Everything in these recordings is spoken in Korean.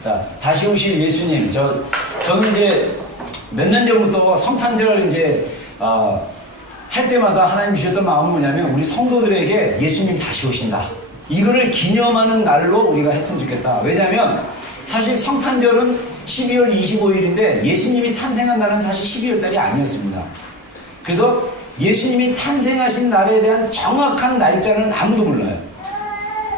자, 다시 오실 예수님. 저는 이제 몇 년 전부터 성탄절 이제, 할 때마다 하나님 주셨던 마음은 뭐냐면, 우리 성도들에게 예수님 다시 오신다. 이거를 기념하는 날로 우리가 했으면 좋겠다. 왜냐면, 사실 성탄절은 12월 25일인데, 예수님이 탄생한 날은 사실 12월 달이 아니었습니다. 그래서 예수님이 탄생하신 날에 대한 정확한 날짜는 아무도 몰라요.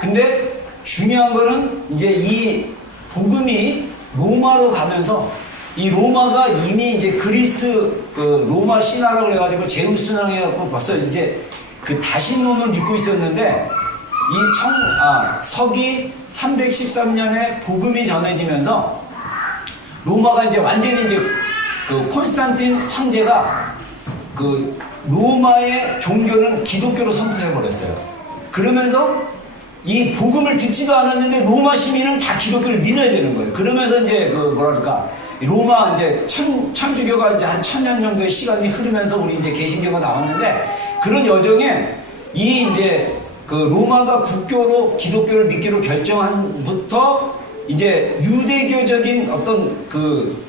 근데 중요한 거는 이제 이 복음이 로마로 가면서 이 로마가 이미 이제 그리스 그 로마 신화라고 해가지고 제우스 신앙해갖고 벌써 이제 그 다신론을 믿고 있었는데 이 서기 313년에 복음이 전해지면서 로마가 이제 완전히 이제 그 콘스탄틴 황제가 그 로마의 종교는 기독교로 선포해버렸어요. 그러면서 이 복음을 듣지도 않았는데 로마 시민은 다 기독교를 믿어야 되는 거예요. 그러면서 이제 그 뭐랄까 로마 이제 천주교가 이제 한 1000년 정도의 시간이 흐르면서 우리 이제 개신교가 나왔는데 그런 여정에 이 이제 그 로마가 국교로 기독교를 믿기로 결정한부터 이제 유대교적인 어떤 그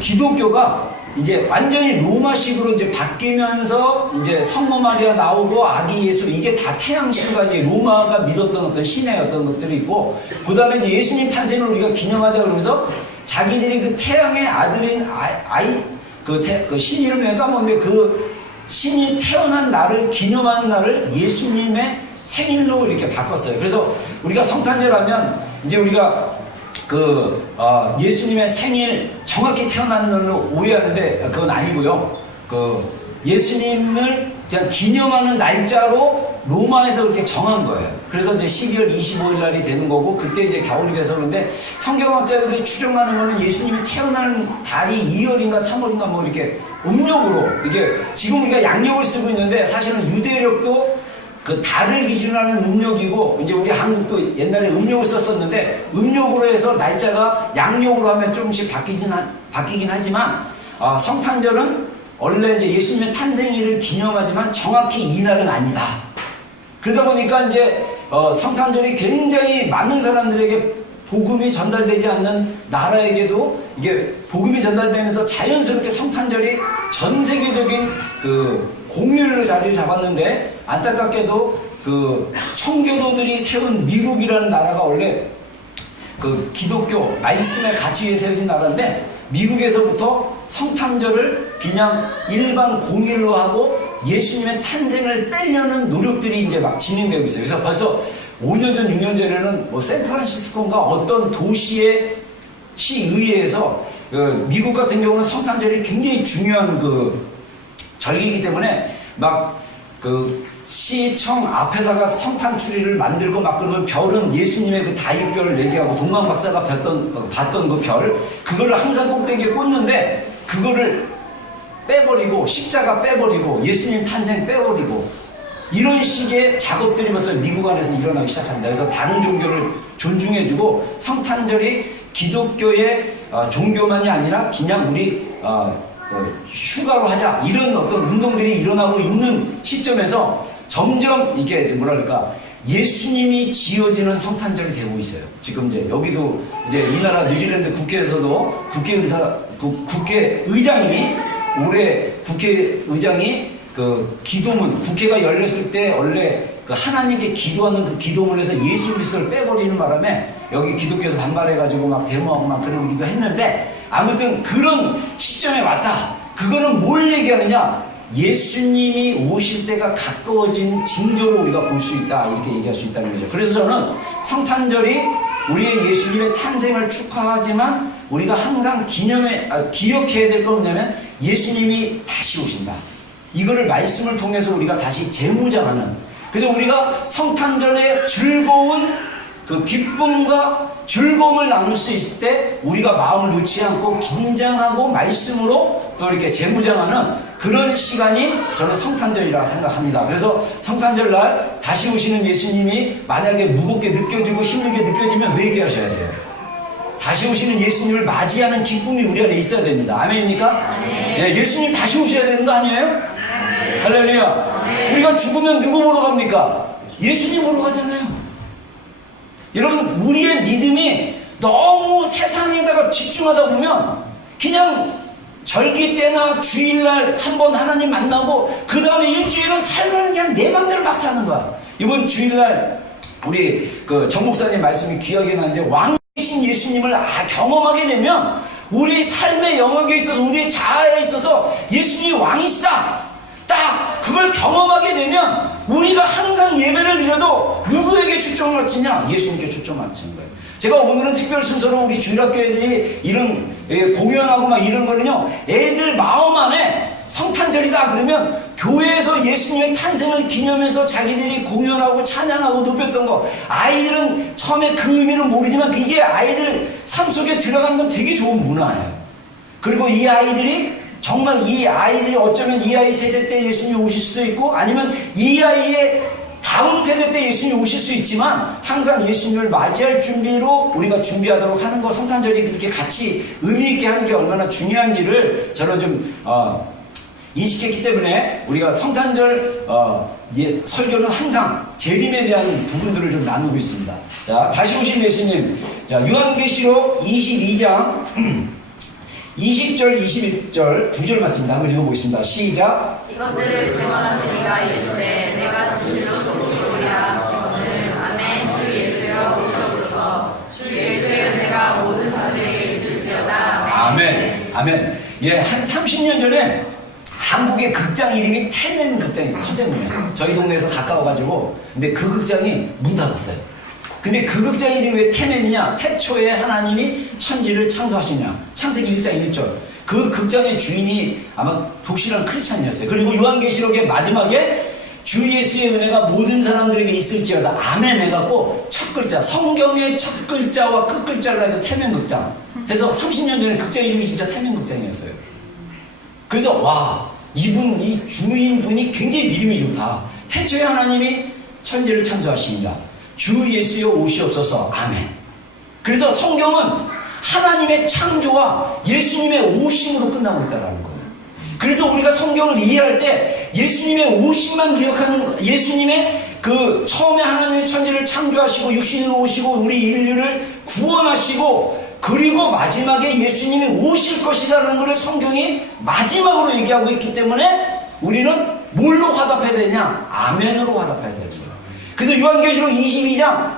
기독교가 이제 완전히 로마식으로 이제 바뀌면서 이제 성모 마리아 나오고 아기 예수 이게 다 태양신과 이제 로마가 믿었던 어떤 신의 어떤 것들이 있고 그 다음에 이제 예수님 탄생을 우리가 기념하자 그러면서 자기들이 그 태양의 아들인 그 신 이름을 내가 까먹었는데 그 신이 태어난 날을 기념하는 날을 예수님의 생일로 이렇게 바꿨어요. 그래서 우리가 성탄절 하면 이제 우리가 예수님의 생일 정확히 태어난 날로 오해하는데 그건 아니고요. 예수님을 그냥 기념하는 날짜로 로마에서 그렇게 정한 거예요. 그래서 이제 12월 25일 날이 되는 거고 그때 이제 겨울이 돼서 그런데 성경학자들이 추정하는 거는 예수님이 태어나는 달이 2월인가 3월인가 뭐 이렇게 음력으로 이게 지금 우리가 양력을 쓰고 있는데 사실은 유대력도 그 달을 기준으로 하는 음력이고 이제 우리 한국도 옛날에 음력을 썼었는데 음력으로 해서 날짜가 양력으로 하면 조금씩 바뀌긴 하지만 성탄절은 원래 이제 예수님의 탄생일을 기념하지만 정확히 이 날은 아니다. 그러다 보니까 이제 성탄절이 굉장히 많은 사람들에게 복음이 전달되지 않는 나라에게도 이게 복음이 전달되면서 자연스럽게 성탄절이 전 세계적인 그 공휴일로 자리를 잡았는데 안타깝게도 그 청교도들이 세운 미국이라는 나라가 원래 그 기독교 말씀의 가치 위에 세워진 나라인데 미국에서부터 성탄절을 그냥 일반 공휴일로 하고 예수님의 탄생을 빼려는 노력들이 이제 막 진행되고 있어요. 그래서 벌써 5년 전, 6년 전에는 뭐 샌프란시스코인가 어떤 도시의 시의회에서 미국 같은 경우는 성탄절이 굉장히 중요한 그 절기이기 때문에 막 그 시청 앞에다가 성탄 추리를 만들고 막 그러면 별은 예수님의 그 다윗별을 얘기하고 동방 박사가 봤던 그 별 그거를 항상 꼭대기에 꽂는데 그거를 빼버리고 십자가 빼버리고 예수님 탄생 빼버리고 이런 식의 작업들이 벌써 미국 안에서 일어나기 시작합니다. 그래서 다른 종교를 존중해주고 성탄절이 기독교의 종교만이 아니라 그냥 우리 휴가로 하자 이런 어떤 운동들이 일어나고 있는 시점에서 점점 이게 뭐랄까 예수님이 지어지는 성탄절이 되고 있어요. 지금 이제 여기도 이제 이 나라 뉴질랜드 국회에서도 국회의장이 올해 국회의장이 그 기도문 국회가 열렸을 때 원래 그 하나님께 기도하는 그 기도문에서 예수 그리스도를 빼버리는 바람에 여기 기독교에서 반발해가지고 막 데모하고 막 그러기도 했는데 아무튼 그런 시점에 왔다. 그거는 뭘 얘기하느냐? 예수님이 오실 때가 가까워진 징조로 우리가 볼 수 있다. 이렇게 얘기할 수 있다는 거죠. 그래서 저는 성탄절이 우리의 예수님의 탄생을 축하하지만 우리가 항상 기억해야 될 건 뭐냐면 예수님이 다시 오신다. 이거를 말씀을 통해서 우리가 다시 재무장하는 그래서 우리가 성탄절에 즐거운 그 기쁨과 즐거움을 나눌 수 있을 때 우리가 마음을 놓지 않고 긴장하고 말씀으로 또 이렇게 재무장하는 그런 시간이 저는 성탄절이라고 생각합니다. 그래서 성탄절 날 다시 오시는 예수님이 만약에 무겁게 느껴지고 힘들게 느껴지면 왜 얘기하셔야 돼요? 다시 오시는 예수님을 맞이하는 기쁨이 우리 안에 있어야 됩니다. 아멘입니까? 네, 예수님 다시 오셔야 되는 거 아니에요? 할렐루야. 우리가 죽으면 누구 보러 갑니까? 예수님 보러 가잖아요. 여러분, 우리의 믿음이 너무 세상에다가 집중하다 보면 그냥 절기 때나 주일날 한번 하나님 만나고 그 다음에 일주일은 삶을 그냥 내 맘대로 막 사는 거야. 이번 주일날 우리 정 목사님 말씀이 귀하게 나는데, 왕이신 예수님을 경험하게 되면 우리의 삶의 영역에 있어서, 우리의 자아에 있어서 예수님이 왕이시다, 딱 그걸 경험하게 되면 우리가 항상 예배를 드려도 누구에게 초점을 맞추냐? 예수님께 초점을 맞추는 거예요. 제가 오늘은 특별 순서로 우리 주일학교 애들이 이런 공연하고 막 이런 거는요, 애들 마음 안에 성탄절이다 그러면 교회에서 예수님의 탄생을 기념해서 자기들이 공연하고 찬양하고 높였던 거, 아이들은 처음에 그 의미를 모르지만 이게 아이들 삶 속에 들어가는 건 되게 좋은 문화예요. 그리고 이 아이들이 정말, 이 아이들이 어쩌면 이 아이 세대 때 예수님이 오실 수도 있고, 아니면 이 아이의 다음 세대 때 예수님이 오실 수 있지만, 항상 예수님을 맞이할 준비로 우리가 준비하도록 하는 거, 성탄절이 그렇게 같이 의미 있게 하는 게 얼마나 중요한지를 저는 좀 인식했기 때문에 우리가 성탄절 설교는 항상 재림에 대한 부분들을 좀 나누고 있습니다. 자, 다시 오신 예수님. 자, 요한계시록 22장 20절 21절 두 절 말씀입니다. 한번 읽어보겠습니다. 시작. 이것들을 증언하신 이가 이르시되 내가 진실로 속죄오리라 하시거늘 아멘. 주 예수여 오시옵소서. 주 예수의 은혜가 모든 자들에게 있을지어다. 아멘. 아멘. 예, 한 30년 전에 한국의 극장 이름이 태멘 극장이 있어요. 서대문에. 저희 동네에서 가까워가지고. 근데 그 극장이 문 닫았어요. 근데 그 극장 이름이 왜 태멘이냐? 태초에 하나님이 천지를 창조하시냐? 창세기 1장 1절. 그 극장의 주인이 아마 독실한 크리스찬이었어요. 그리고 요한계시록의 마지막에 주 예수의 은혜가 모든 사람들에게 있을지어다. 아멘 해갖고 첫 글자, 성경의 첫 글자와 끝 글자를 해서 태멘 극장 해서 30년 전에 극장 이름이 진짜 태멘 극장이었어요. 그래서 와, 이 주인분이 굉장히 믿음이 좋다. 태초에 하나님이 천지를 창조하시니라. 주 예수여 오시옵소서. 아멘. 그래서 성경은 하나님의 창조와 예수님의 오심으로 끝나고 있다는 거예요. 그래서 우리가 성경을 이해할 때 예수님의 오심만 기억하는, 예수님의 그 처음에 하나님의 천지를 창조하시고 육신으로 오시고 우리 인류를 구원하시고 그리고 마지막에 예수님이 오실 것이라는 것을 성경이 마지막으로 얘기하고 있기 때문에 우리는 뭘로 화답해야 되냐? 아멘으로 화답해야 되는 거예요. 그래서 요한계시록 22장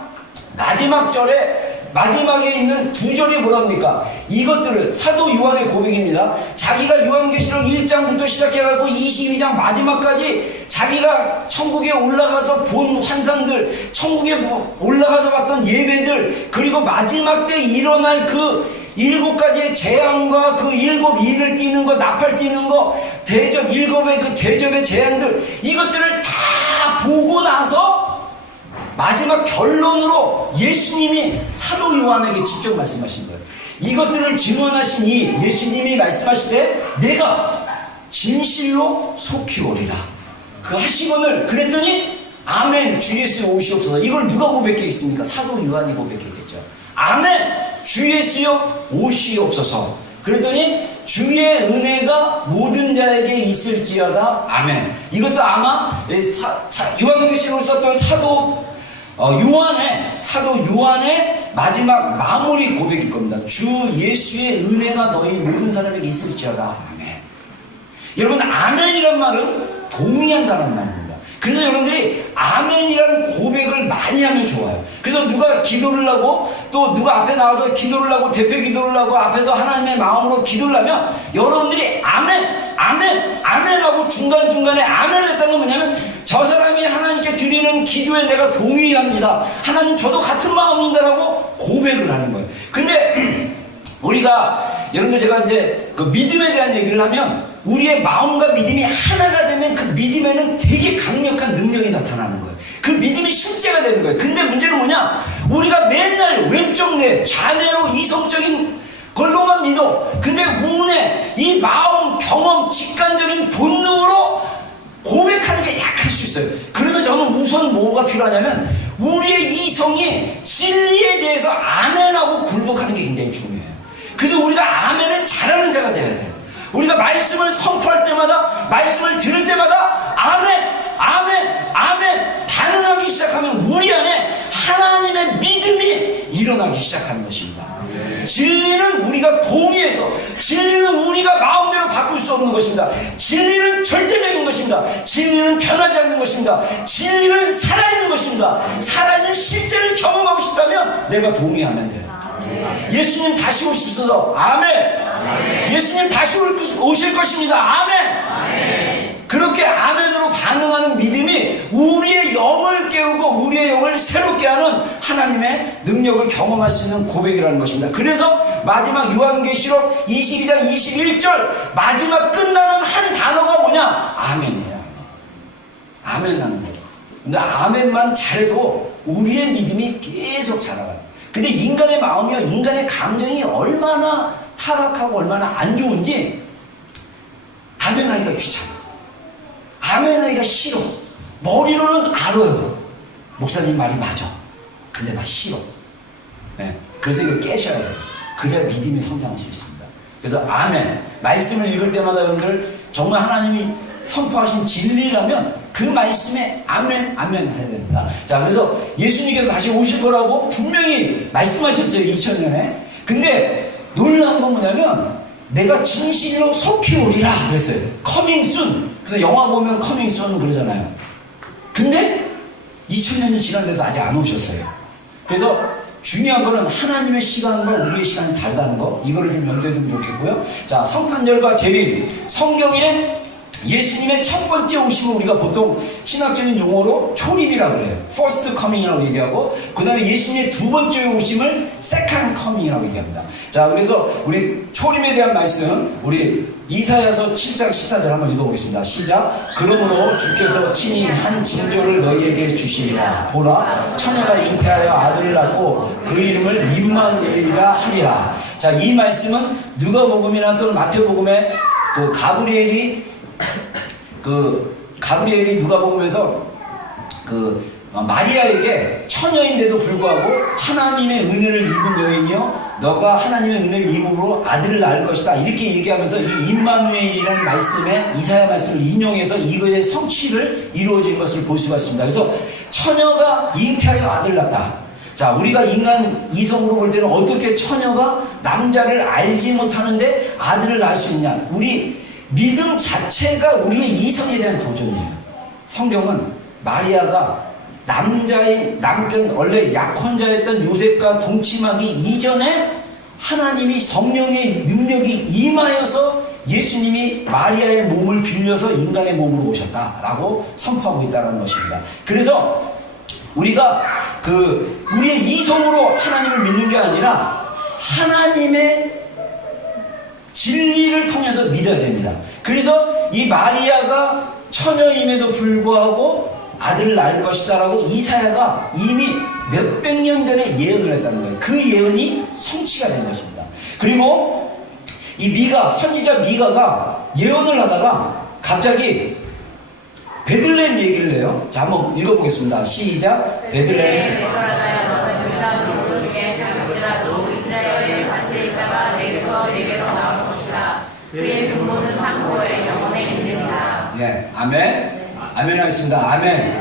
마지막 절에 마지막에 있는 두 절이 뭐랍니까? 이것들을, 사도 요한의 고백입니다. 자기가 요한계시록 1장부터 시작해가지고 22장 마지막까지 자기가 천국에 올라가서 본 환상들, 천국에 올라가서 봤던 예배들, 그리고 마지막 때 일어날 그 7가지의 재앙과 그 7 인을 띄는 거, 나팔 띄는 거, 대접, 7의 그 대접의 재앙들, 이것들을 다 보고 나서 마지막 결론으로 예수님이 사도 요한에게 직접 말씀하신 거예요. 이것들을 증언하신 이 예수님이 말씀하시되 내가 진실로 속히 오리라. 그 하시고는 그랬더니 아멘 주 예수여 오시옵소서. 이걸 누가 고백했습니까? 사도 요한이 고백했겠죠. 아멘 주 예수여 오시옵소서. 그랬더니 주의 은혜가 모든 자에게 있을지어다. 아멘. 이것도 아마 요한계시록을 썼던 사도 요한의 마지막 마무리 고백일 겁니다. 주 예수의 은혜가 너희 모든 사람에게 있을지어다. 아멘. 여러분, 아멘이란 말은 동의한다는 말입니다. 그래서 여러분들이 아멘이라는 고백을 많이 하면 좋아요. 그래서 누가 기도를 하고 또 누가 앞에 나와서 기도를 하고 대표 기도를 하고 앞에서 하나님의 마음으로 기도를 하면 여러분들이 아멘 아멘 아멘 하고 중간중간에 아멘을 했다는 건 뭐냐면 저 사람이 하나님께 드리는 기도에 내가 동의합니다. 하나님 저도 같은 마음입니다라고 고백을 하는 거예요. 근데 우리가 여러분들 제가 이제 그 믿음에 대한 얘기를 하면 우리의 마음과 믿음이 하나가 되면 그 믿음에는 되게 강력한 능력이 나타나는 거예요. 그 믿음이 실제가 되는 거예요. 근데 문제는 뭐냐? 우리가 맨날 왼쪽 내 자뇌로 이성적인 걸로만 믿어. 근데 우내 이 마음, 경험, 직관적인 본능으로 고백하는 게 약할 수 있어요. 그러면 저는 우선 뭐가 필요하냐면 우리의 이성이 진리에 대해서 아멘하고 굴복하는 게 굉장히 중요해요. 그래서 우리가 아멘을 잘하는 자가 되어야 돼요. 우리가 말씀을 선포할 때마다, 말씀을 들을 때마다 아멘, 아멘, 아멘 반응하기 시작하면 우리 안에 하나님의 믿음이 일어나기 시작하는 것입니다. 진리는 우리가 동의해서, 진리는 우리가 마음대로 바꿀 수 없는 것입니다. 진리는 절대적인 것입니다. 진리는 변하지 않는 것입니다. 진리는 살아있는 것입니다. 살아있는 실제를 경험하고 싶다면 내가 동의하면 돼요. 예수님 다시 오십소서. 아멘. 예수님 다시 오실 것입니다. 아멘. 그렇게 아멘으로 반응하는 믿음이 우리의 영을 깨우고 우리의 영을 새롭게 하는 하나님의 능력을 경험할 수 있는 고백이라는 것입니다. 그래서 마지막 요한계시록 22장 21절 마지막 끝나는 한 단어가 뭐냐? 아멘이에요. 아멘 하는 거예요. 근데 아멘만 잘해도 우리의 믿음이 계속 자라가요. 근데 인간의 마음이요, 인간의 감정이 얼마나 타락하고 얼마나 안 좋은지 아멘하기가 귀찮아. 아멘하기가 싫어. 머리로는 알아요. 목사님 말이 맞아. 근데 나 싫어. 네. 그래서 이거 깨셔야 돼요. 그래야 믿음이 성장할 수 있습니다. 그래서 아멘. 말씀을 읽을 때마다 여러분들 정말 하나님이 선포하신 진리라면 그 말씀에 아멘, 아멘 해야 됩니다. 자, 그래서 예수님께서 다시 오실 거라고 분명히 말씀하셨어요. 2000년에. 근데 놀라운 건 뭐냐면 내가 진실로 속히 오리라 그랬어요. coming soon. 그래서 영화 보면 coming soon 그러잖아요. 근데 2000년이 지났는데도 아직 안 오셨어요. 그래서 중요한 거는 하나님의 시간과 우리의 시간이 다르다는 거, 이거를 좀 염두에 두면 좋겠고요. 자, 성탄절과 재림, 성경에 예수님의 첫 번째 오심을 우리가 보통 신학적인 용어로 초림이라고 그래요. First coming이라고 얘기하고, 그 다음에 예수님의 두 번째 오심을 Second coming이라고 얘기합니다. 자, 그래서 우리 초림에 대한 말씀, 우리 이사야서 7장 14절 한번 읽어보겠습니다. 시작. 그러므로 주께서 친히 한 징조를 너희에게 주시리라. 보라, 처녀가 잉태하여 아들을 낳고 그 이름을 임마누엘이라 하리라. 자, 이 말씀은 누가복음이나 또는 마태복음에 그 가브리엘이 누가복음에서 마리아에게 처녀인데도 불구하고 하나님의 은혜를 입은 여인이요, 너가 하나님의 은혜를 입음으로 아들을 낳을 것이다, 이렇게 얘기하면서 이 임마누엘이라는 말씀에 이사야 말씀을 인용해서 이거의 성취를 이루어진 것을 볼 수가 있습니다. 그래서 처녀가 잉태하여 아들을 낳다. 자, 우리가 인간 이성으로 볼 때는 어떻게 처녀가 남자를 알지 못하는데 아들을 낳을 수 있냐? 우리 믿음 자체가 우리의 이성에 대한 도전이에요. 성경은 마리아가 남편, 원래 약혼자였던 요셉과 동침하기 이전에 하나님이 성령의 능력이 임하여서 예수님이 마리아의 몸을 빌려서 인간의 몸으로 오셨다라고 선포하고 있다는 것입니다. 그래서 우리가 우리의 이성으로 하나님을 믿는 게 아니라 하나님의 진리를 통해서 믿어야 됩니다. 그래서 이 마리아가 처녀임에도 불구하고 아들을 낳을 것이다 라고 이사야가 이미 몇백 년 전에 예언을 했다는 거예요. 그 예언이 성취가 된 것입니다. 그리고 이 선지자 미가가 예언을 하다가 갑자기 베들레헴 얘기를 해요. 자, 한번 읽어보겠습니다. 시작. 베들레헴 그의 근본은 상고의 영혼에 있느니라. 네, 아멘. 아멘 하겠습니다. 아멘.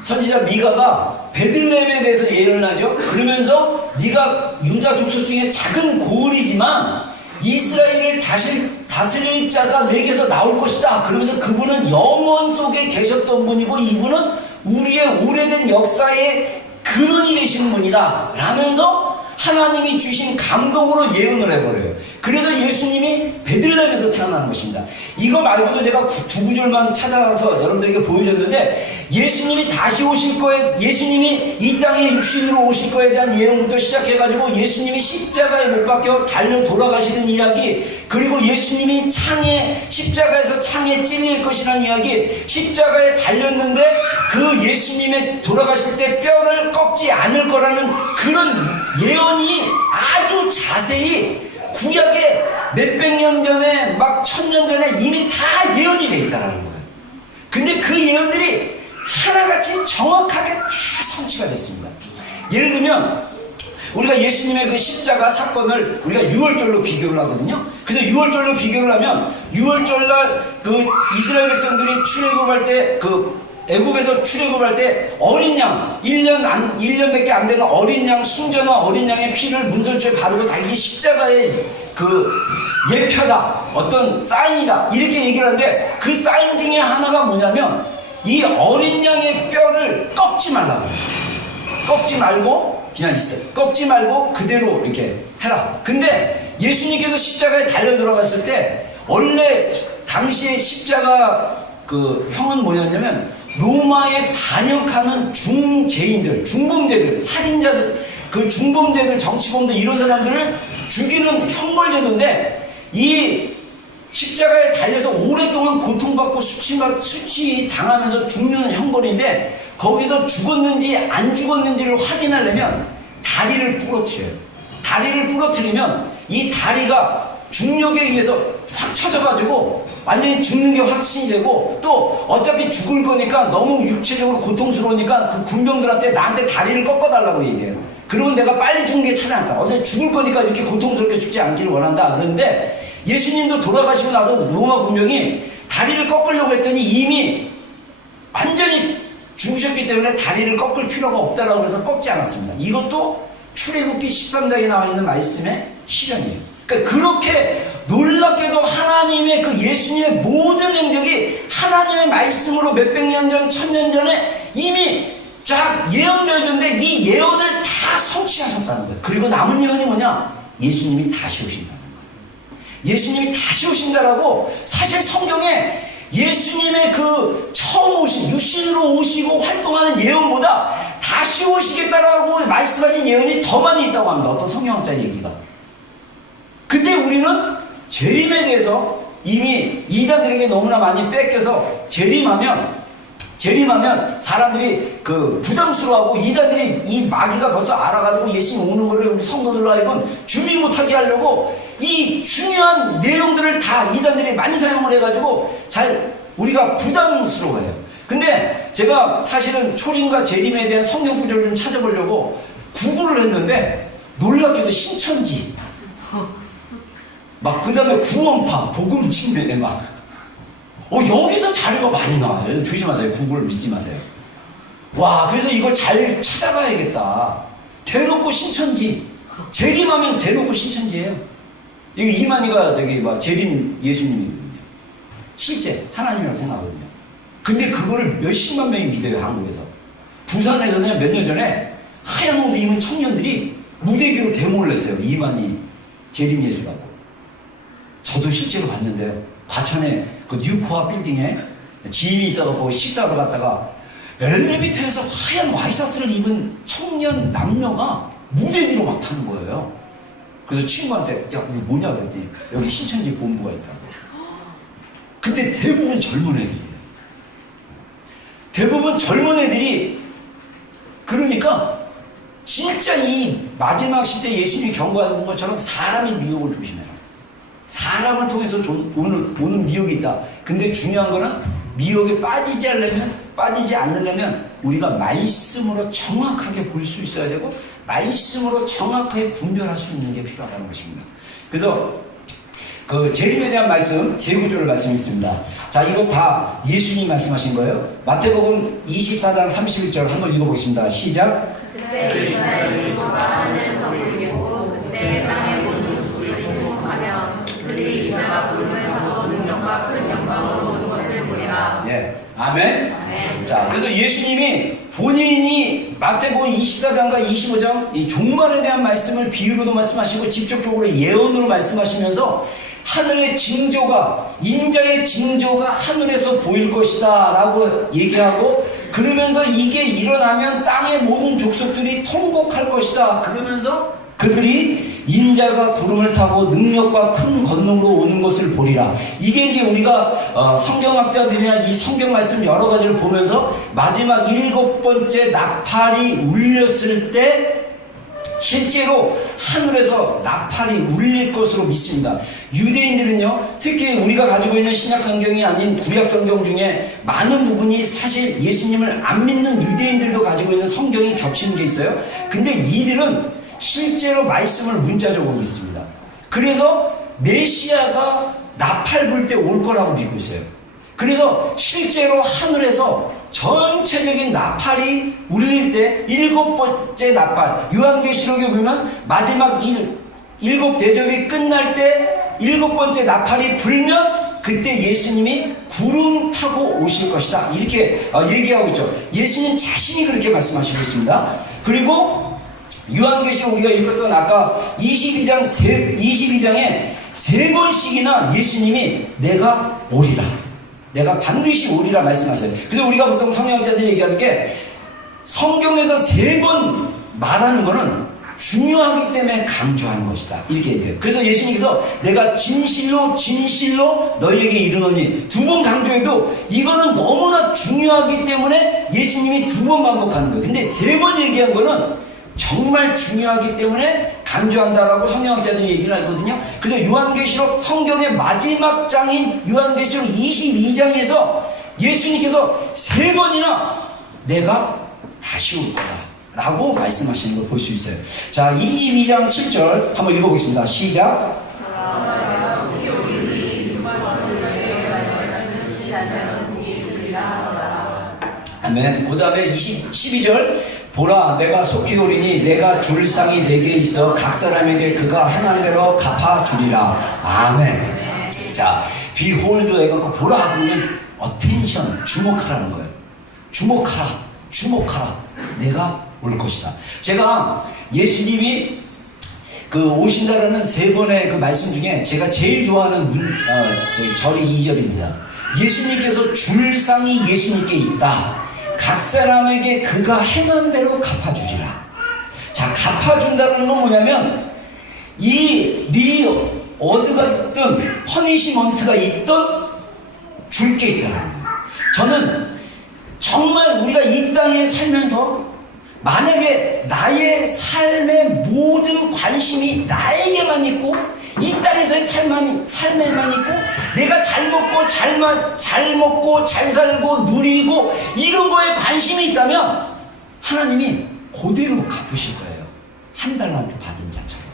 선지자 미가가 베들레헴에 대해서 예언을 하죠. 그러면서 네가 유다 족속 중에 작은 고을이지만 이스라엘을 다스릴 자가 내게서 나올 것이다. 그러면서 그분은 영원 속에 계셨던 분이고 이분은 우리의 오래된 역사의 근원이 되시는 분이다 라면서 하나님이 주신 감동으로 예언을 해버려요. 그래서 예수님이 베들레헴에서 태어나는 것입니다. 이거 말고도 제가 두 구절만 찾아서 여러분들에게 보여줬는데, 예수님이 다시 오실 거에, 예수님이 이 땅에 육신으로 오실 거에 대한 예언부터 시작해가지고 예수님이 십자가에 못 박혀 달려 돌아가시는 이야기, 그리고 예수님이 십자가에서 창에 찔릴 것이라는 이야기, 십자가에 달렸는데 그 예수님의 돌아가실 때 뼈를 꺾지 않을 거라는 그런 예언이 아주 자세히 구약에 몇백 년 전에 막 1000년 전에 이미 다 예언이 되어 있다는 거예요. 근데 그 예언들이 하나같이 정확하게 다 성취가 됐습니다. 예를 들면 우리가 예수님의 그 십자가 사건을 우리가 유월절로 비교를 하거든요. 그래서 유월절로 비교를 하면 유월절날 그 이스라엘 백성들이 출애굽할 때 애굽에서 출애굽할 때 어린 양 1년밖에 안 되는 어린 양 순전한 어린 양의 피를 문설주에 바르고 다 이게 십자가의 그 예표다, 어떤 사인이다 이렇게 얘기를 하는데 그 사인 중에 하나가 뭐냐면 이 어린 양의 뼈를 꺾지 말라고 해요. 꺾지 말고 그냥 있어요. 꺾지 말고 그대로 이렇게 해라. 근데 예수님께서 십자가에 달려 들어갔을 때 원래 당시에 십자가 그 형은 뭐였냐면 로마에 반역하는 중죄인들, 중범죄들, 살인자들, 그 중범죄들, 정치범들 이런 사람들을 죽이는 형벌제도인데 이 십자가에 달려서 오랫동안 고통받고 수치당하면서 죽는 형벌인데 거기서 죽었는지 안 죽었는지를 확인하려면 다리를 부러뜨려요. 다리를 부러뜨리면 이 다리가 중력에 의해서 확 쳐져가지고 완전히 죽는 게 확신이 되고 또 어차피 죽을 거니까 너무 육체적으로 고통스러우니까 그 군병들한테 나한테 다리를 꺾어달라고 얘기해요. 그러면 내가 빨리 죽는 게 차라리 낫다. 어차피 죽을 거니까 이렇게 고통스럽게 죽지 않기를 원한다. 그런데 예수님도 돌아가시고 나서 로마 군병이 다리를 꺾으려고 했더니 이미 완전히 죽으셨기 때문에 다리를 꺾을 필요가 없다라고 해서 꺾지 않았습니다. 이것도 출애굽기 13장에 나와 있는 말씀의 실현이에요. 그러니까 그렇게 놀랍게도 하나님의 그 예수님의 모든 행적이 하나님의 말씀으로 몇백 년 전, 천년 전에 이미 쫙 예언되어졌는데 이 예언을 다 성취하셨다는 거예요. 그리고 남은 예언이 뭐냐? 예수님이 다시 오신다는 거예요. 예수님이 다시 오신다라고 사실 성경에 예수님의 그 처음 오신 육신으로 오시고 활동하는 예언보다 다시 오시겠다라고 말씀하신 예언이 더 많이 있다고 합니다. 어떤 성경학자 얘기가. 근데 우리는 재림에 대해서 이미 이단들에게 너무나 많이 뺏겨서 재림하면 사람들이 그 부담스러워하고 이단들이 이 마귀가 벌써 알아가지고 예수님 오는 거를 우리 성도들로 하여금 준비 못하게 하려고 이 중요한 내용들을 다 이단들이 많이 사용을 해가지고 잘 우리가 부담스러워해요. 근데 제가 사실은 초림과 재림에 대한 성경 구절을 좀 찾아보려고 구글을 했는데 놀랍게도 신천지 막 그 다음에 구원파 복음 침례 막 여기서 자료가 많이 나와요. 조심하세요. 구글 믿지 마세요. 와, 그래서 이걸 잘 찾아봐야겠다. 대놓고 신천지 재림하면 대놓고 신천지예요. 이거 이만희가 저기 막 재림 예수님이거든요. 실제 하나님이라고 생각하거든요. 근데 그거를 몇십만 명이 믿어요. 한국에서. 부산에서는 몇 년 전에 하얀 옷 입은 청년들이 무대기로 데모를 했어요. 이만희 재림 예수라고. 저도 실제로 봤는데요. 과천에 그 뉴코아 빌딩에 지인이 있어서 식사하러 갔다가 엘리베이터에서 하얀 와이셔츠를 입은 청년 남녀가 무대 위로 막 타는 거예요. 그래서 친구한테 야 이거 뭐냐 그랬더니 여기 신천지 본부가 있다고. 근데 대부분 젊은 애들이에요. 대부분 젊은 애들이 그러니까 진짜 이 마지막 시대 예수님이 경고하는 것처럼 사람의 미혹을 조심해라. 사람을 통해서 오는 미혹이 있다. 근데 중요한 거는 미혹에 빠지지 않으려면 우리가 말씀으로 정확하게 볼 수 있어야 되고 말씀으로 정확하게 분별할 수 있는 게 필요하다는 것입니다. 그래서 그 재림에 대한 말씀 세 구절을 말씀했습니다. 자, 이거 다 예수님 말씀하신 거예요. 마태복음 24장 31절 한번 읽어보겠습니다. 시작. 그때 이스라엘 친구가 하늘에서 울리고 그때 땅에 모든 소들이 통곡하며 그들이 이자가 부름을 타고 능력과 큰 영광으로 오는 것을 보리라. 예, 아멘. 아멘. 자, 그래서 예수님이 본인이 마태복음 24장과 25장 이 종말에 대한 말씀을 비유로도 말씀하시고 직접적으로 예언으로 말씀하시면서 하늘의 징조가 인자의 징조가 하늘에서 보일 것이다 라고 얘기하고 그러면서 이게 일어나면 땅의 모든 족속들이 통곡할 것이다 그러면서 그들이 인자가 구름을 타고 능력과 큰 권능으로 오는 것을 보리라. 이게 이제 우리가 성경학자들이나 이 성경 말씀 여러 가지를 보면서 마지막 7번째 나팔이 울렸을 때 실제로 하늘에서 나팔이 울릴 것으로 믿습니다. 유대인들은요, 특히 우리가 가지고 있는 신약 성경이 아닌 구약 성경 중에 많은 부분이 사실 예수님을 안 믿는 유대인들도 가지고 있는 성경이 겹치는 게 있어요. 근데 이들은 실제로 말씀을 문자적으로 믿습니다. 그래서 메시아가 나팔 불 때 올 거라고 믿고 있어요. 그래서 실제로 하늘에서 전체적인 나팔이 울릴 때 7번째 나팔, 요한계시록에 보면 마지막 7 대접이 끝날 때 7번째 나팔이 불면 그때 예수님이 구름 타고 오실 것이다, 이렇게 얘기하고 있죠. 예수님 자신이 그렇게 말씀하시고 있습니다. 그리고 요한계시록 우리가 읽었던 아까 22장에 3번씩이나 예수님이 내가 오리라, 내가 반드시 오리라 말씀하세요. 그래서 우리가 보통 성경학자들이 얘기하는 게 성경에서 3번 말하는 거는 중요하기 때문에 강조하는 것이다, 이렇게 얘기해요. 그래서 예수님께서 내가 진실로 진실로 너희에게 이르노니 2번 강조해도 이거는 너무나 중요하기 때문에 예수님이 2번 반복하는 거예요. 근데 3번 얘기한 거는 정말 중요하기 때문에 강조한다라고 성경학자들이 얘기를 하거든요. 그래서 요한계시록 성경의 마지막 장인 요한계시록 22장에서 예수님께서 3번이나 내가 다시 올 거다 라고 말씀하시는 걸 볼 수 있어요. 자, 22장 7절 한번 읽어보겠습니다. 시작. 아멘. 그 다음에 12절 보라 내가 속히 오리니 내가 줄 상이 내게 있어 각 사람에게 그가 행한 대로 갚아주리라. 아멘. 자, behold 해갖고 보라 그러면 attention, 주목하라는 거예요. 주목하라, 주목하라. 내가 올 것이다. 제가 예수님이 오신다라는 3번의 그 말씀 중에 제가 제일 좋아하는 절이 2절입니다. 예수님께서 줄 상이 예수님께 있다. 각 사람에게 그가 행한 대로 갚아주리라. 자, 갚아준다는 건 뭐냐면 이 리워드가 있든 퍼니시먼트가 있든 줄 게 있다는 거예요. 저는 정말 우리가 이 땅에 살면서 만약에 나의 삶의 모든 관심이 나에게만 있고 이 땅에서의 삶에만 있고 내가 잘 먹고 잘 살고 누리고 이런 거에 관심이 있다면 하나님이 그대로 갚으실 거예요. 한 달란트 받은 자처럼.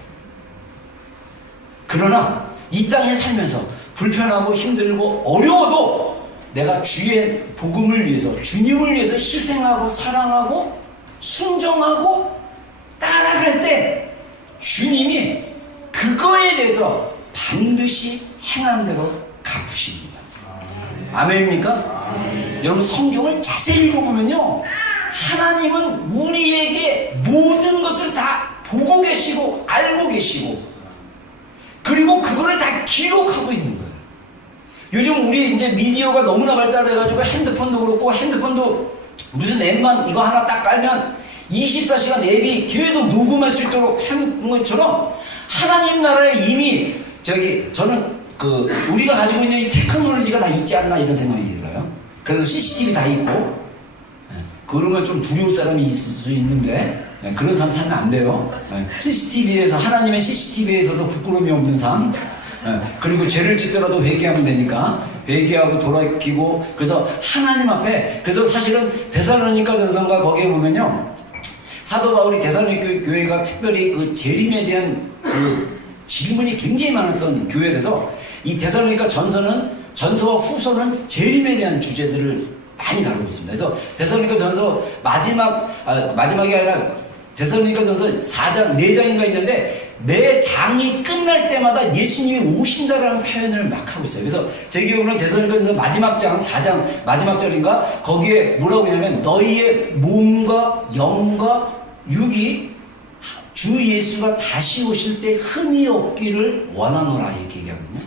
그러나 이 땅에 살면서 불편하고 힘들고 어려워도 내가 주의 복음을 위해서 주님을 위해서 희생하고 사랑하고 순종하고 따라갈 때 주님이 그거에 대해서 반드시 행한 대로 갚으십니다. 아멘입니까? 여러분 성경을 자세히 읽어보면요, 하나님은 우리에게 모든 것을 다 보고 계시고 알고 계시고 그리고 그거를 다 기록하고 있는 거예요. 요즘 우리 이제 미디어가 너무나 발달해가지고 핸드폰도 그렇고 핸드폰도 무슨 앱만 이거 하나 딱 깔면 24시간 앱이 계속 녹음할 수 있도록 해놓은 것처럼 하나님 나라에 이미 저는 우리가 가지고 있는 이 테크놀로지가 다 있지 않나 이런 생각이 들어요. 그래서 CCTV 다 있고 그러면 좀 두려울 사람이 있을 수 있는데 그런 삶 살면 안 돼요. CCTV에서 하나님의 CCTV에서도 부끄러움이 없는 삶. 그리고 죄를 짓더라도 회개하면 되니까 회개하고 돌아키고 그래서 하나님 앞에 그래서 사실은 데살로니가 전서가 거기에 보면요 사도 바울이 데살로니가 교회가 특별히 그 재림에 대한 그 질문이 굉장히 많았던 교회라서 이 데살로니가 전서와 후서는 재림에 대한 주제들을 많이 다루고 있습니다. 그래서 데살로니가 전서 마지막이 아니라 데살로니가 전서 4장 4장인가 있는데 매 장이 끝날 때마다 예수님이 오신다라는 표현을 막 하고 있어요. 그래서 제 기억으로는 데살로니가전서 마지막 장 4장 마지막 절인가 거기에 뭐라고 하냐면 너희의 몸과 영과 육이 주 예수가 다시 오실 때 흠이 없기를 원하노라 이렇게 얘기하거든요.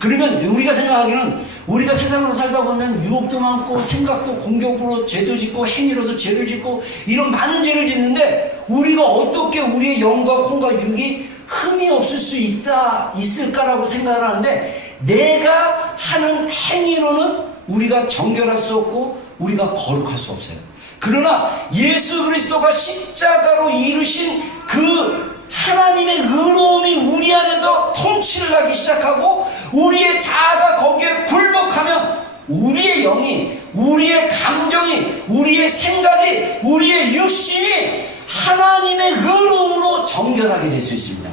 그러면 우리가 생각하기는 우리가 세상으로 살다 보면 유혹도 많고 생각도 공격으로 죄도 짓고 행위로도 죄를 짓고 이런 많은 죄를 짓는데 우리가 어떻게 우리의 영과 혼과 육이 흠이 없을 수 있을까라고 생각을 하는데 내가 하는 행위로는 우리가 정결할 수 없고 우리가 거룩할 수 없어요. 그러나 예수 그리스도가 십자가로 이루신 그 하나님의 의로움이 우리 안에서 통치를 하기 시작하고 우리의 자아가 거기에 굴복하면 우리의 영이 우리의 감정이 우리의 생각이 우리의 육신이 하나님의 의로움으로 정결하게 될 수 있습니다.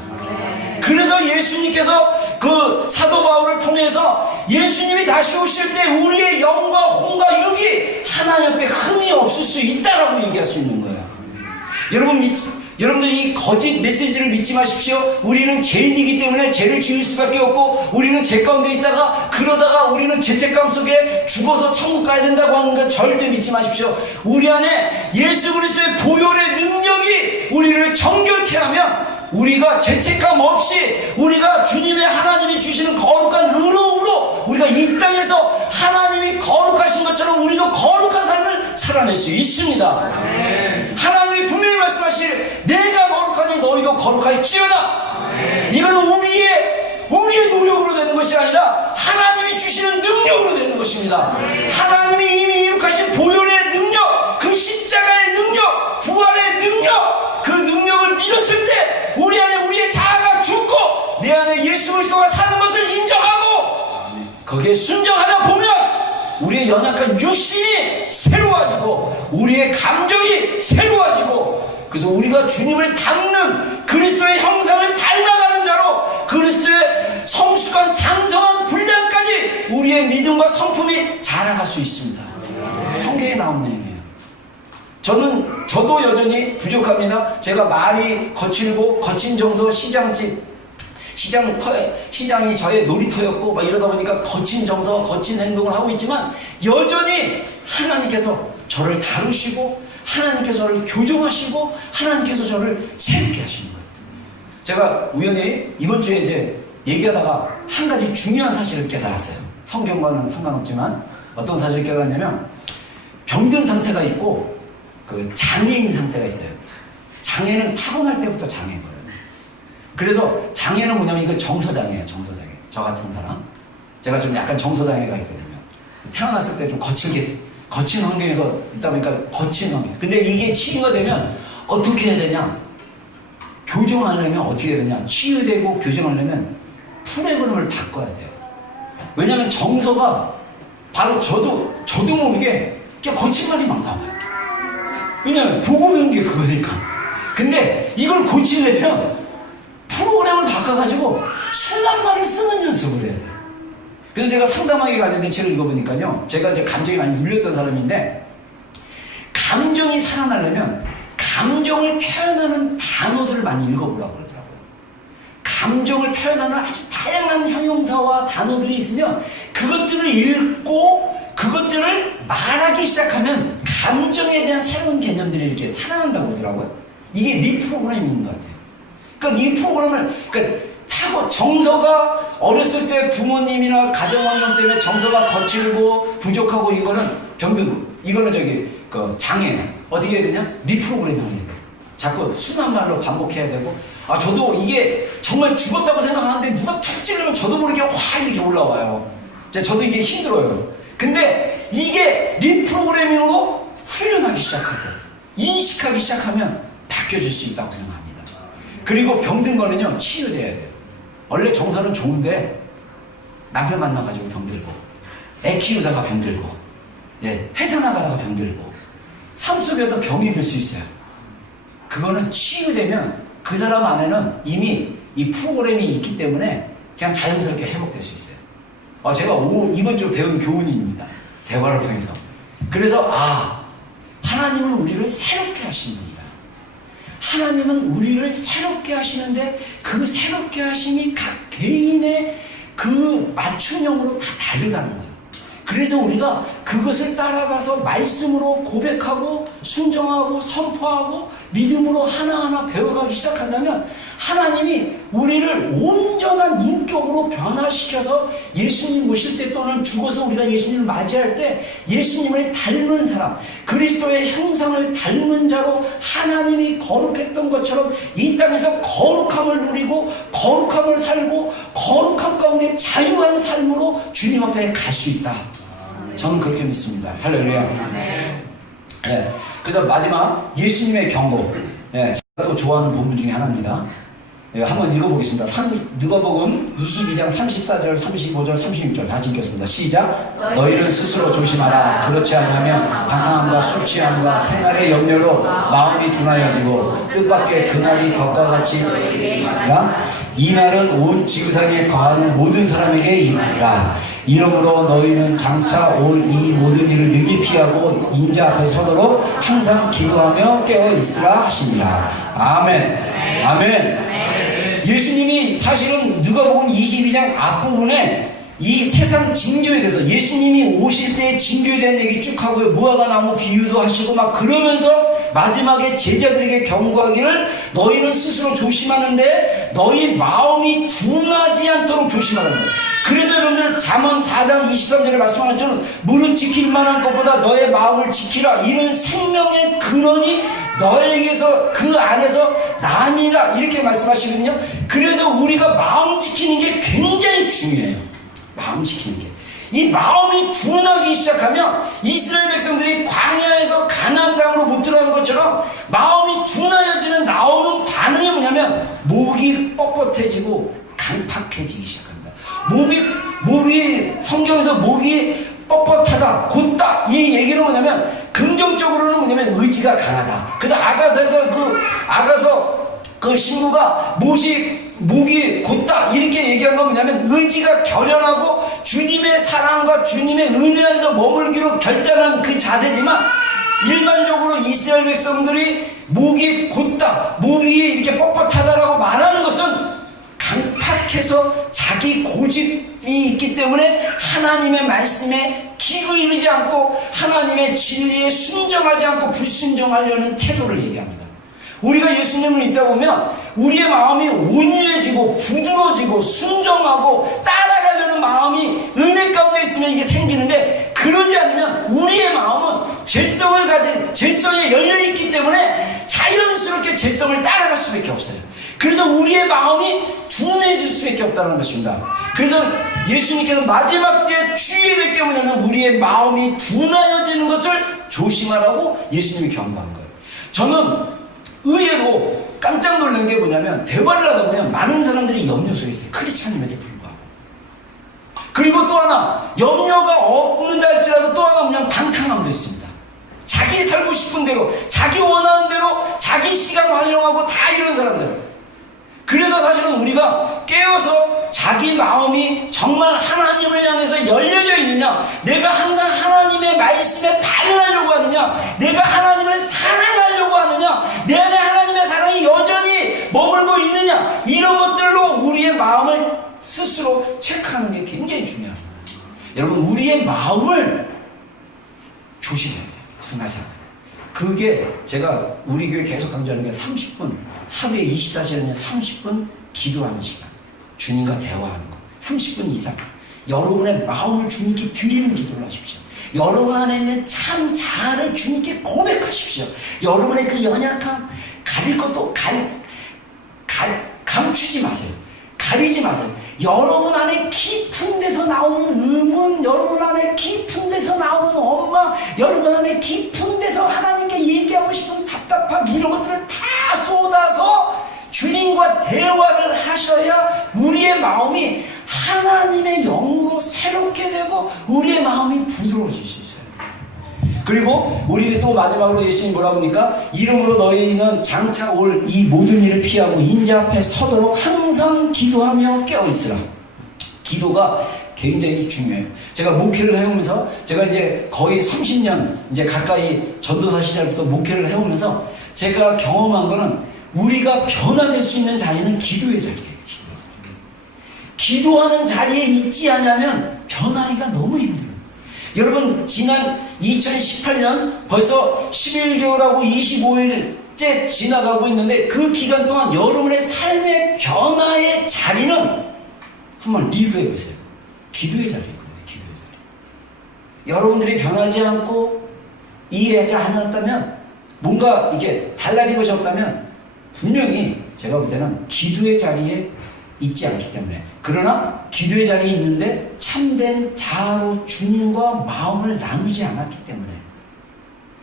그래서 예수님께서 그 사도 바울을 통해서 예수님이 다시 오실 때 우리의 영과 혼과 육이 하나님 앞에 흠이 없을 수 있다라고 얘기할 수 있는 거예요. 여러분들 이 거짓 메시지를 믿지 마십시오. 우리는 죄인이기 때문에 죄를 지을 수밖에 없고 우리는 죄 가운데 있다가 그러다가 우리는 죄책감 속에 죽어서 천국 가야 된다고 하는 건 절대 믿지 마십시오. 우리 안에 예수 그리스도의 보혈의 능력이 우리를 정결케 하면 우리가 죄책감 없이 우리가 주님의 하나님이 주시는 거룩한 은혜로 우리가 이 땅에서 하나님이 거룩하신 것처럼 우리도 거룩한 삶을 살아낼 수 있습니다. 하나님이 분명히 말씀하시기를 내가 거룩하니 너희도 거룩할지어다. 이건 우리의 노력으로 되는 것이 아니라 하나님이 주시는 능력으로 되는 것입니다. 하나님이 이미 이룩하신 보혈의 능력, 그 십자가의 능력, 부활의 능력, 그 능력을 믿었을 때 우리 안에 우리의 자아가 죽고 내 안에 예수 그리스도가 사는 것을 인정하고 거기에 순종하다 보면 우리의 연약한 육신이 새로워지고 우리의 감정이 새로워지고 그래서 우리가 주님을 닮는 그리스도의 형상을 닮아가는 자로 그리스도의 성숙한 장성한 분량까지 우리의 믿음과 성품이 자라갈 수 있습니다. 성경에 나온 내용이에요. 저도 여전히 부족합니다. 제가 말이 거칠고 거친 정서 시장이 저의 놀이터였고 막 이러다 보니까 거친 정서, 거친 행동을 하고 있지만 여전히 하나님께서 저를 다루시고 하나님께서 저를 교정하시고 하나님께서 저를 새롭게 하시는 거예요. 제가 우연히 이번 주에 이제 얘기하다가 한 가지 중요한 사실을 깨달았어요. 성경과는 상관없지만 어떤 사실을 깨달았냐면 병든 상태가 있고 그 장애인 상태가 있어요. 장애는 타고날 때부터 장애인 거예요. 그래서 장애는 뭐냐면 이거 정서장애예요. 정서장애. 저 같은 사람. 제가 좀 약간 정서장애가 있거든요. 태어났을 때 좀 거친 환경에서 있다 보니까 거친 환경. 근데 이게 치유가 되면 어떻게 해야 되냐? 교정하려면 어떻게 해야 되냐? 치유되고 교정하려면 프로그램을 바꿔야 돼요. 왜냐하면 정서가 바로 저도 모르게 그냥 거친 말이 막 나와요. 왜냐하면 보고 배운 게 그거니까. 근데 이걸 고치려면 프로그램을 바꿔가지고 순한 말을 쓰는 연습을 해야 돼요. 그래서 제가 상담하기 관련된 책을 읽어보니까요. 제가 이제 감정이 많이 눌렸던 사람인데 감정이 살아나려면 감정을 표현하는 단어들을 많이 읽어보라고 그러더라고요. 감정을 표현하는 아주 다양한 형용사와 단어들이 있으면 그것들을 읽고 그것들을 말하기 시작하면 감정에 대한 새로운 개념들이 이렇게 살아난다고 그러더라고요. 이게 리프로그래밍인 것 같아요. 그러니까 이 프로그램을 타고 정서가 어렸을 때 부모님이나 가정환경 때문에 정서가 거칠고 부족하고 이거는 병든 이거는 그 장애 어떻게 해야 되냐? 리프로그래밍 해야 돼요. 자꾸 순한 말로 반복해야 되고 저도 이게 정말 죽었다고 생각하는데 누가 툭 찌르면 저도 모르게 확 이렇게 올라와요. 저도 이게 힘들어요. 근데 이게 리프로그래밍으로 훈련하기 시작하고 인식하기 시작하면 바뀌어질 수 있다고 생각합니다. 그리고 병든 거는요 치유돼야 돼요. 원래 정서는 좋은데 남편 만나가지고 병들고 애 키우다가 병들고 회사 나가다가 병들고 삶 속에서 병이 들 수 있어요. 그거는 치유되면 그 사람 안에는 이미 이 프로그램이 있기 때문에 그냥 자연스럽게 회복될 수 있어요. 제가 이번 주 배운 교훈입니다. 대화를 통해서. 그래서 하나님은 우리를 새롭게 하십니다. 하나님은 우리를 새롭게 하시는데 그 새롭게 하심이 각 개인의 그 맞춤형으로 다 다르다는 거예요. 그래서 우리가 그것을 따라가서 말씀으로 고백하고 순종하고 선포하고 믿음으로 하나하나 배워가기 시작한다면 하나님이 우리를 온전한 인격으로 변화시켜서 예수님 오실 때 또는 죽어서 우리가 예수님을 맞이할 때 예수님을 닮은 사람, 그리스도의 형상을 닮은 자로 하나님이 거룩했던 것처럼 이 땅에서 거룩함을 누리고 거룩함을 살고 거룩함 가운데 자유한 삶으로 주님 앞에 갈 수 있다. 저는 그렇게 믿습니다. 할렐루야. 그래서 마지막 예수님의 경고. 제가 또 좋아하는 본문 중에 하나입니다. 한번 읽어보겠습니다. 누가복음 22장 34절, 35절, 36절 다 읽겠습니다. 시작. 너희는 스스로 조심하라. 그렇지 않으면 방탕함과 술 취함과 생활의 염려로 마음이 둔하여지고 뜻밖의 그날이 덕과 같이 이르리라. 이 날은 온 지구상에 거하는 모든 사람에게 이르리라. 이러므로 너희는 장차 올 이 모든 일을 능히 피하고 인자 앞에 서도록 항상 기도하며 깨어 있으라 하시니라. 아멘. 아멘. 예수님이 사실은 누가복음 22장 앞부분에 이 세상 징조에 대해서 예수님이 오실 때의 징조에 대한 얘기 쭉 하고요. 무화과 나무 비유도 하시고 막 그러면서 마지막에 제자들에게 경고하기를 너희는 스스로 조심하는데 너희 마음이 둔하지 않도록 조심하라는 거예요. 그래서 여러분들 잠언 4장 23절에 말씀하는 것처럼 무릇 지킬 만한 것보다 너의 마음을 지키라. 이는 생명의 근원이 너에게서 그 안에서 남이라 이렇게 말씀하시거든요. 그래서 우리가 마음 지키는 게 굉장히 중요해요. 마음 지키는 게. 이 마음이 둔하기 시작하면 이스라엘 백성들이 광야에서 가나안 땅으로 못 들어가는 것처럼 마음이 둔하여지는 나오는 반응이 뭐냐면 목이 뻣뻣해지고 강팍해지기 시작합니다. 목이 성경에서 목이 뻣뻣하다, 곧다 이 얘기는 뭐냐면 긍정적으로는 뭐냐면 의지가 강하다. 그래서 아가서 그 신부가 목이 곧다 이렇게 얘기한 건 뭐냐면 의지가 결연하고 주님의 사랑과 주님의 은혜 안에서 머물기로 결단한 그 자세지만 일반적으로 이스라엘 백성들이 목이 곧다, 목 위에 이렇게 뻣뻣하다라고 말하는 것은 강팍해서 자기 고집이 있기 때문에 하나님의 말씀에 기구이르지 않고 하나님의 진리에 순종하지 않고 불순종하려는 태도를 얘기합니다. 우리가 예수님을 믿다 보면 우리의 마음이 온유해지고 부드러워지고 순종하고 따라가려는 마음이 은혜 가운데 있으면 이게 생기는데 그러지 않으면 우리의 마음은 죄성을 가진 죄성에 열려있기 때문에 자연스럽게 죄성을 따라갈 수밖에 없어요. 그래서 우리의 마음이 둔해질 수밖에 없다는 것입니다. 그래서 예수님께서 마지막 때에 주의해야 될 게 뭐냐면 우리의 마음이 둔하여지는 것을 조심하라고 예수님이 경고한 거예요. 저는 의외로 깜짝 놀란 게 뭐냐면 대화를 하다 보면 많은 사람들이 염려 속에 있어요. 크리스찬임에도 불구하고. 그리고 또 하나 염려가 없는다 할지라도 또 하나 뭐냐면 방탕함도 있습니다. 자기 살고 싶은 대로 자기 원하는 대로 자기 시간 활용하고 다 이런 사람들. 그래서 사실은 우리가 깨어서 자기 마음이 정말 하나님을 향해서 열려져 있느냐, 내가 항상 하나님의 말씀에 반응하려고 하느냐, 내가 하나님을 사랑하려고 하느냐, 내 안에 하나님의 사랑이 여전히 머물고 있느냐, 이런 것들로 우리의 마음을 스스로 체크하는 게 굉장히 중요합니다. 여러분, 우리의 마음을 조심해야 돼요. 둔하지 않아요. 그게 제가 우리 교회 계속 강조하는 게 30분, 하루에 24시간에 30분 기도하는 시간, 주님과 대화하는 거 30분 이상 여러분의 마음을 주님께 드리는 기도를 하십시오. 여러분 안에 있는 참 자아를 주님께 고백하십시오. 여러분의 그 연약함 가릴 것도 감추지 마세요. 가리지 마세요. 여러분 안에 깊은 데서 나오는 의문, 여러분 안에 깊은 데서 나오는 엄마, 여러분 안에 깊은 데서 하나님께 얘기하고 싶은 답답함, 이런 것들을 다 쏟아서 주님과 대화를 하셔야 우리의 마음이 하나님의 영으로 새롭게 되고 우리의 마음이 부드러워질 수 있어요. 그리고 우리 또 마지막으로 예수님 뭐라고 합니까? 이름으로 너희는 장차 올 이 모든 일을 피하고 인자 앞에 서도록 항상 기도하며 깨어있으라. 기도가 굉장히 중요해요. 제가 목회를 해오면서 제가 이제 거의 30년 이제 가까이 전도사 시절부터 목회를 해오면서 제가 경험한 거는 우리가 변화될 수 있는 자리는 기도의 자리예요. 기도하는 자리에 있지 않으면 변화하기가 너무 힘들어요. 여러분, 지난 2018년 벌써 11개월하고 25일째 지나가고 있는데 그 기간 동안 여러분의 삶의 변화의 자리는 한번 리뷰해 보세요. 기도의 자리예요. 기도의 자리. 여러분들이 변하지 않고 이해하지 않았다면, 뭔가 이게 달라진 것이 없다면 분명히 제가 볼 때는 기도의 자리에 있지 않기 때문에. 그러나 기도의 자리에 있는데 참된 자아로 주님과 마음을 나누지 않았기 때문에,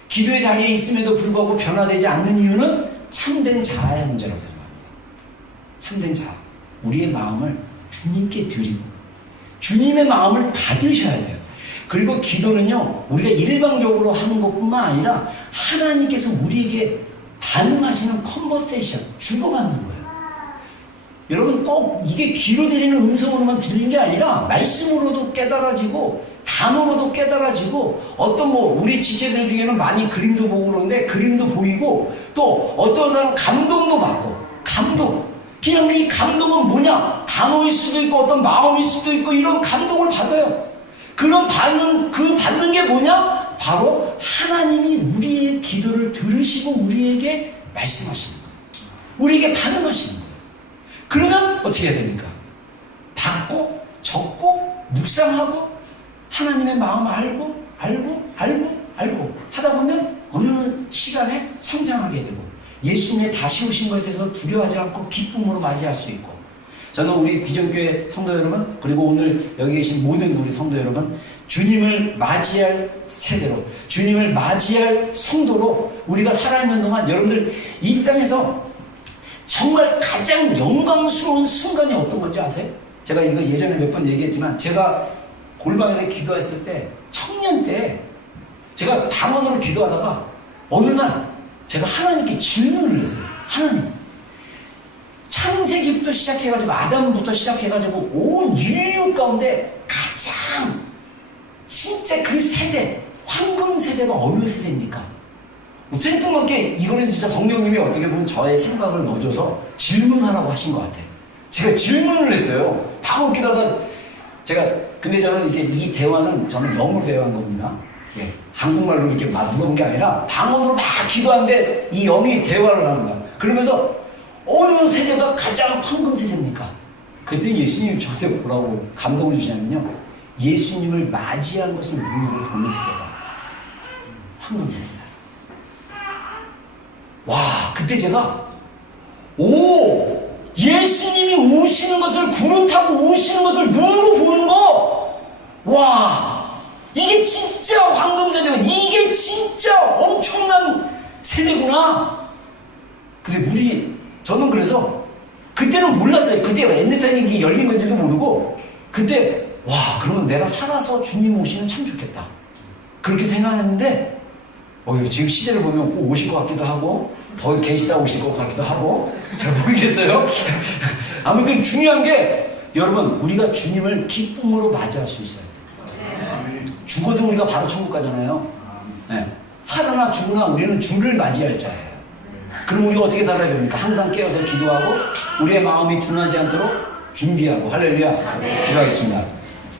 기도의 자리에 있음에도 불구하고 변화되지 않는 이유는 참된 자아의 문제라고 생각합니다. 참된 자, 우리의 마음을 주님께 드리고 주님의 마음을 받으셔야 돼요. 그리고 기도는요, 우리가 일방적으로 하는 것뿐만 아니라 하나님께서 우리에게 반응하시는 컨버세이션, 주고받는 거예요. 여러분 꼭 이게 귀로 들리는 음성으로만 들리는 게 아니라 말씀으로도 깨달아지고 단어로도 깨달아지고 어떤 우리 지체들 중에는 많이 그림도 보고 그러는데 그림도 보이고 또 어떤 사람은 감동도 받고 감동. 그냥 이 감동은 뭐냐? 단어일 수도 있고 어떤 마음일 수도 있고 이런 감동을 받아요. 그런 받는 게 뭐냐? 바로 하나님이 우리의 기도를 들으시고 우리에게 말씀하시는 거예요. 우리에게 반응하시는 거예요. 그러면 어떻게 해야 됩니까? 받고 적고 묵상하고 하나님의 마음 알고 하다 보면 어느 시간에 성장하게 되고 예수님의 다시 오신 것에 대해서 두려워하지 않고 기쁨으로 맞이할 수 있고, 저는 우리 비전교회 성도 여러분 그리고 오늘 여기 계신 모든 우리 성도 여러분, 주님을 맞이할 세대로, 주님을 맞이할 성도로 우리가 살아있는 동안 여러분들 이 땅에서 정말 가장 영광스러운 순간이 어떤 건지 아세요? 제가 이거 예전에 몇 번 얘기했지만 제가 골방에서 기도했을 때, 청년 때 제가 방언으로 기도하다가 어느 날 제가 하나님께 질문을 했어요. 하나님, 창세기부터 시작해가지고 아담부터 시작해가지고 온 인류 가운데 가장 진짜 그 세대, 황금 세대가 어느 세대입니까? 생뚱맞게 이거는 진짜 성령님이 어떻게 보면 저의 생각을 넣어줘서 질문하라고 하신 것 같아요. 제가 질문을 했어요. 방언 기도하다 근데 저는 이게 이 대화는 저는 영어로 대화한 겁니다. 예, 한국말로 이렇게 막 물어본 게 아니라 방언으로 막 기도하는데 이 영이 대화를 하는 거야. 그러면서 어느 세대가 가장 황금 세대입니까? 그랬더니 예수님이 저한테 뭐라고 감동을 주시냐면요, 예수님을 맞이한 것을 눈으로 보는 세대가 황금 세대다. 와, 그때 제가 예수님이 오시는 것을, 구름 타고 오시는 것을 눈으로 보는 거, 와, 이게 진짜 황금 세대고 이게 진짜 엄청난 세대구나. 근데 저는 그래서 그때는 몰랐어요. 그때가 엔드타임이 열린 건지도 모르고, 그때 그러면 내가 살아서 주님 오시면 참 좋겠다 그렇게 생각했는데, 지금 시대를 보면 꼭 오실 것 같기도 하고 더 계시다 오실 것 같기도 하고 잘 모르겠어요. 아무튼 중요한 게, 여러분, 우리가 주님을 기쁨으로 맞이할 수 있어요. 죽어도 우리가 바로 천국 가잖아요. 네. 살아나 죽으나 우리는 주를 맞이할 자예요. 그럼 우리가 어떻게 살아야 됩니까? 항상 깨어서 기도하고 우리의 마음이 둔하지 않도록 준비하고. 할렐루야. 기도하겠습니다.